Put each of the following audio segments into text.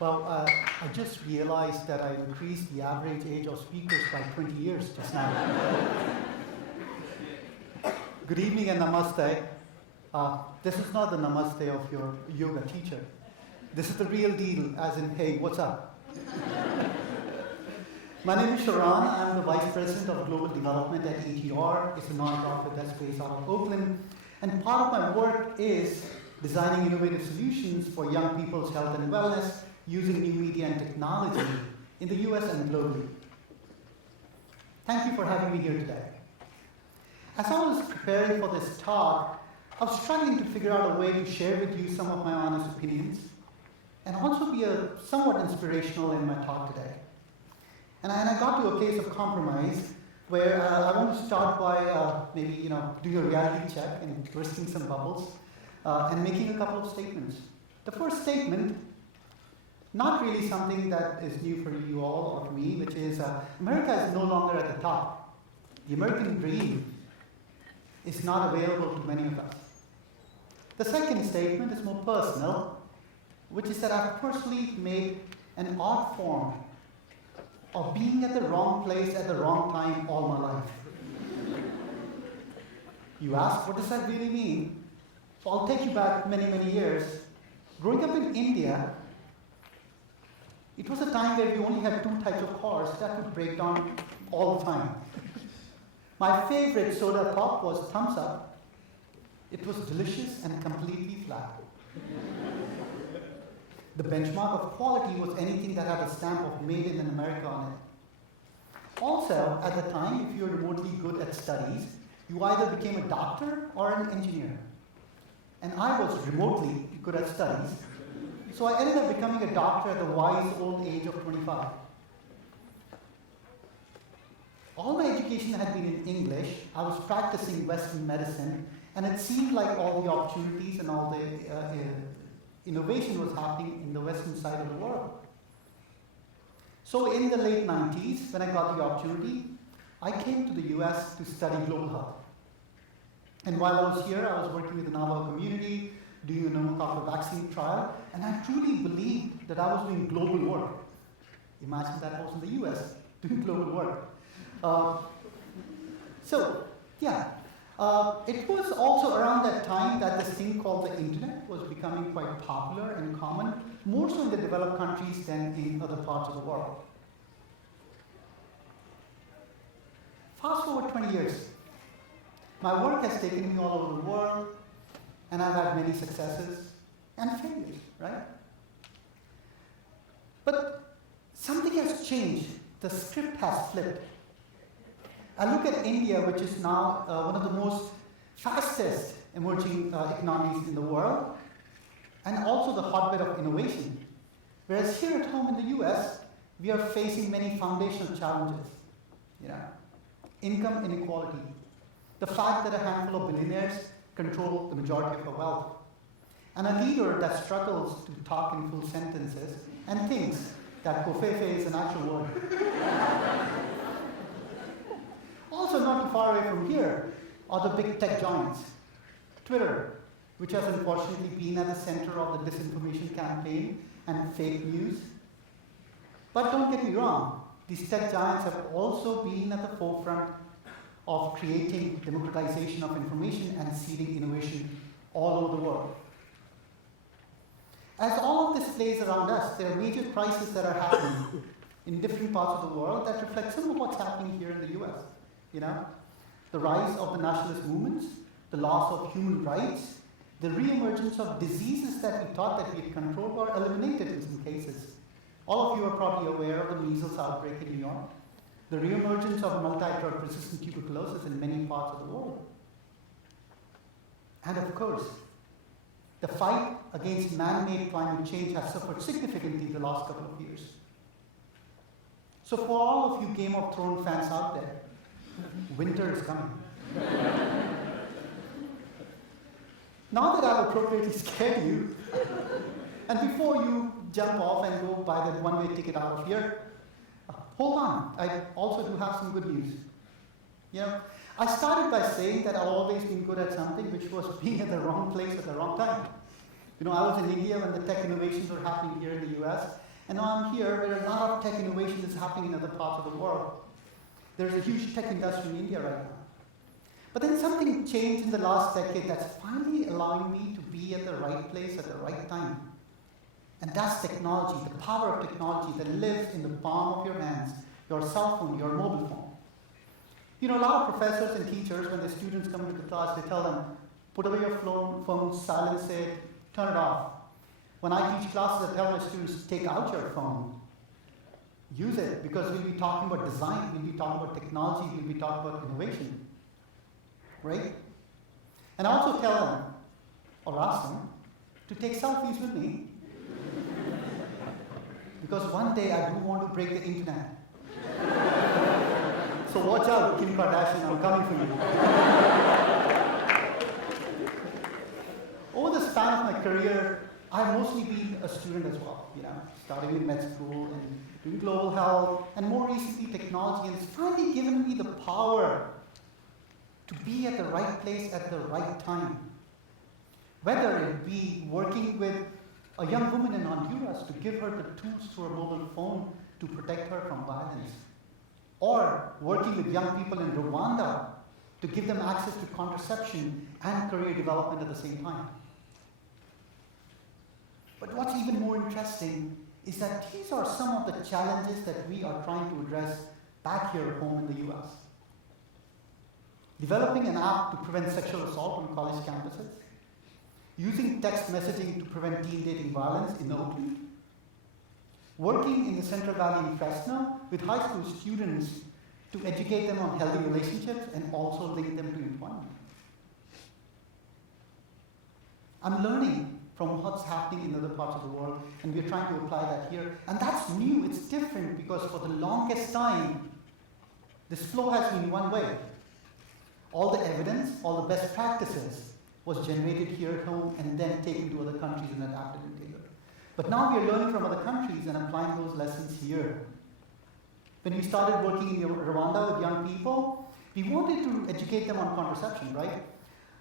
Well, I just realized that I increased the average age of speakers by 20 years just now. Good evening and namaste. This is not the namaste of your yoga teacher. This is the real deal, as in, hey, what's up? My name is Sheoran. I'm the Vice President of Global Development at ETR. It's a nonprofit that's based out of Oakland. And part of my work is designing innovative solutions for young people's health and wellness using new media and technology in the US and globally. Thank you for having me here today. As I was preparing for this talk, I was struggling to figure out a way to share with you some of my honest opinions and also be somewhat inspirational in my talk today. And I got to a place of compromise where I want to start by maybe doing a reality check and bursting some bubbles and making a couple of statements. The first statement, not really something that is new for you all or for me, which is America is no longer at the top. The American dream is not available to many of us. The second statement is more personal, which is that I've personally made an art form of being at the wrong place at the wrong time all my life. You ask, what does that really mean? So I'll take you back many, many years. Growing up in India, it was a time where we only had two types of cars that would break down all the time. My favorite soda pop was Thumbs Up. It was delicious and completely flat. The benchmark of quality was anything that had a stamp of made in America on it. Also, at the time, if you were remotely good at studies, you either became a doctor or an engineer. And I was remotely good at studies, so I ended up becoming a doctor at the wise old age of 25. All my education had been in English. I was practicing Western medicine, and it seemed like all the opportunities and all the innovation was happening in the western side of the world. So in the late 90s, when I got the opportunity, I came to the US to study global health. And while I was here, I was working with the Navajo community, doing a pneumococcal vaccine trial, and I truly believed that I was doing global work. Imagine that I was in the US doing global work. It was also around that time that this thing called the internet was becoming quite popular and common, more so in the developed countries than in other parts of the world. Fast forward 20 years. My work has taken me all over the world, and I've had many successes and failures, right? But something has changed. The script has flipped. I look at India, which is now one of the most fastest emerging economies in the world, and also the hotbed of innovation. Whereas here at home in the US, we are facing many foundational challenges. Income inequality, the fact that a handful of billionaires control the majority of our wealth, and a leader that struggles to talk in full sentences and thinks that kofefe is an actual word. Also not too far away from here are the big tech giants. Twitter, which has unfortunately been at the center of the disinformation campaign and fake news. But don't get me wrong, these tech giants have also been at the forefront of creating democratization of information and seeding innovation all over the world. As all of this plays around us, there are major crises that are happening in different parts of the world that reflect some of what's happening here in the US. The rise of the nationalist movements, the loss of human rights, the reemergence of diseases that we thought that we had controlled or eliminated in some cases. All of you are probably aware of the measles outbreak in New York, the reemergence of multi-drug resistant tuberculosis in many parts of the world. And of course, the fight against man-made climate change has suffered significantly the last couple of years. So for all of you Game of Thrones fans out there, winter is coming. Now that I've appropriately scared you, and before you jump off and go buy that one-way ticket out of here, hold on, I also do have some good news. I started by saying that I've always been good at something, which was being at the wrong place at the wrong time. I was in India when the tech innovations were happening here in the US, And now I'm here where a lot of tech innovation is happening in other parts of the world. There's a huge tech industry in India right now. But then something changed in the last decade that's finally allowing me to be at the right place at the right time. And that's technology, the power of technology that lives in the palm of your hands, your cell phone, your mobile phone. You know, a lot of professors and teachers, when the students come into the class, they tell them, put away your phone, silence it, turn it off. When I teach classes, I tell my students, take out your phone. Use it, because we'll be talking about design, we'll be talking about technology, we'll be talking about innovation. Right? And I also tell them, or ask them, to take selfies with me. Because one day I do want to break the internet. So watch out, Kim Kardashian, I'm coming for you. Over the span of my career, I've mostly been a student as well, starting in med school and doing global health, and more recently technology, and it's finally given me the power to be at the right place at the right time. Whether it be working with a young woman in Honduras to give her the tools to her mobile phone to protect her from violence, or working with young people in Rwanda to give them access to contraception and career development at the same time. But what's even more interesting is that these are some of the challenges that we are trying to address back here at home in the US. Developing an app to prevent sexual assault on college campuses, using text messaging to prevent teen dating violence in Oakland, working in the Central Valley in Fresno with high school students to educate them on healthy relationships and also link them to employment. I'm learning from what's happening in other parts of the world, and we're trying to apply that here. And that's new, it's different, because for the longest time, this flow has been one way. All the evidence, all the best practices was generated here at home and then taken to other countries and adapted and tailored. But now we're learning from other countries and applying those lessons here. When we started working in Rwanda with young people, we wanted to educate them on contraception, right?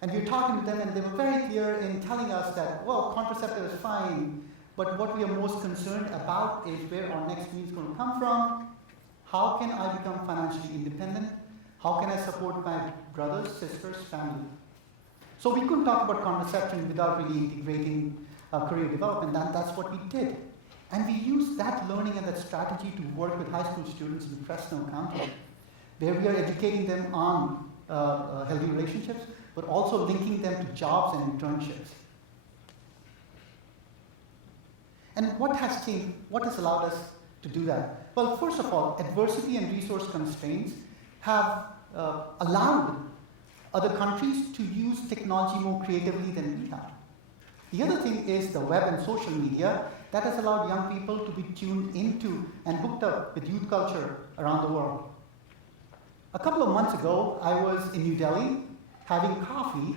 And we were talking to them, and they were very clear in telling us that, well, contraceptive is fine, but what we are most concerned about is where our next meal is going to come from. How can I become financially independent? How can I support my brothers, sisters, family? So we couldn't talk about contraception without really integrating career development. That's what we did. And we used that learning and that strategy to work with high school students in Fresno County, where we are educating them on healthy relationships, but also linking them to jobs and internships. And what has changed? What has allowed us to do that? Well, first of all, adversity and resource constraints have allowed other countries to use technology more creatively than we have. The other thing is the web and social media that has allowed young people to be tuned into and hooked up with youth culture around the world. A couple of months ago, I was in New Delhi having coffee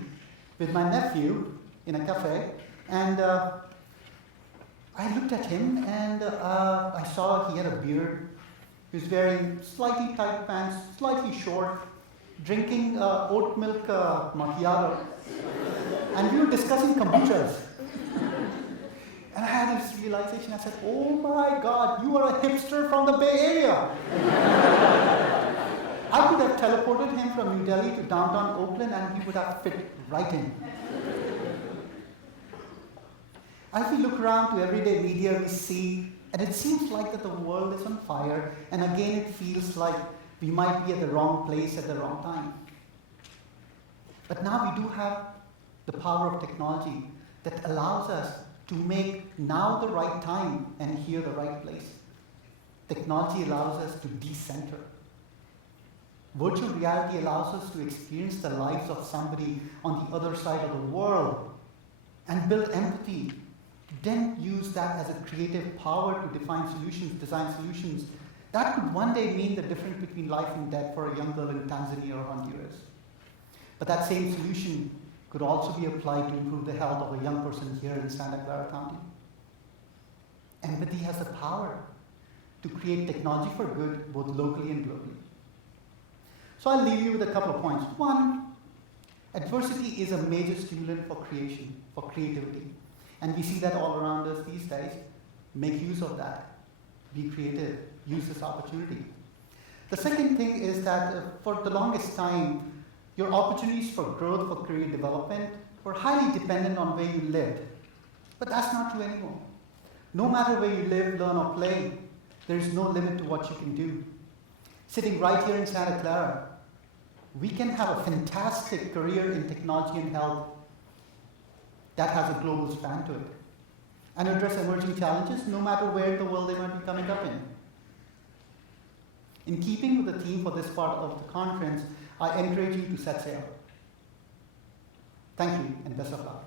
with my nephew in a cafe, and I looked at him and I saw he had a beard. He was wearing slightly tight pants, slightly short, drinking oat milk macchiato, and we were discussing kombuchas. And I had this realization, I said, oh my God, you are a hipster from the Bay Area. I could have teleported him from New Delhi to downtown Oakland and he would have fit right in. As we look around to everyday media, we see, and it seems like that the world is on fire, and again it feels like we might be at the wrong place at the wrong time. But now we do have the power of technology that allows us to make now the right time and here the right place. Technology allows us to decenter. Virtual reality allows us to experience the lives of somebody on the other side of the world and build empathy. Then use that as a creative power to define solutions, design solutions. That could one day mean the difference between life and death for a young girl in Tanzania or Honduras. But that same solution could also be applied to improve the health of a young person here in Santa Clara County. Empathy has the power to create technology for good, both locally and globally. So I'll leave you with a couple of points. One, adversity is a major stimulant for creation, for creativity. And we see that all around us these days. Make use of that. be creative, use this opportunity. The second thing is that for the longest time, your opportunities for growth, for career development, were highly dependent on where you lived. But that's not true anymore. No matter where you live, learn, or play, there is no limit to what you can do. Sitting right here in Santa Clara, we can have a fantastic career in technology and health that has a global span to it, and address emerging challenges no matter where in the world they might be coming up in. In keeping with the theme for this part of the conference, I encourage you to set sail. Thank you, and best of luck.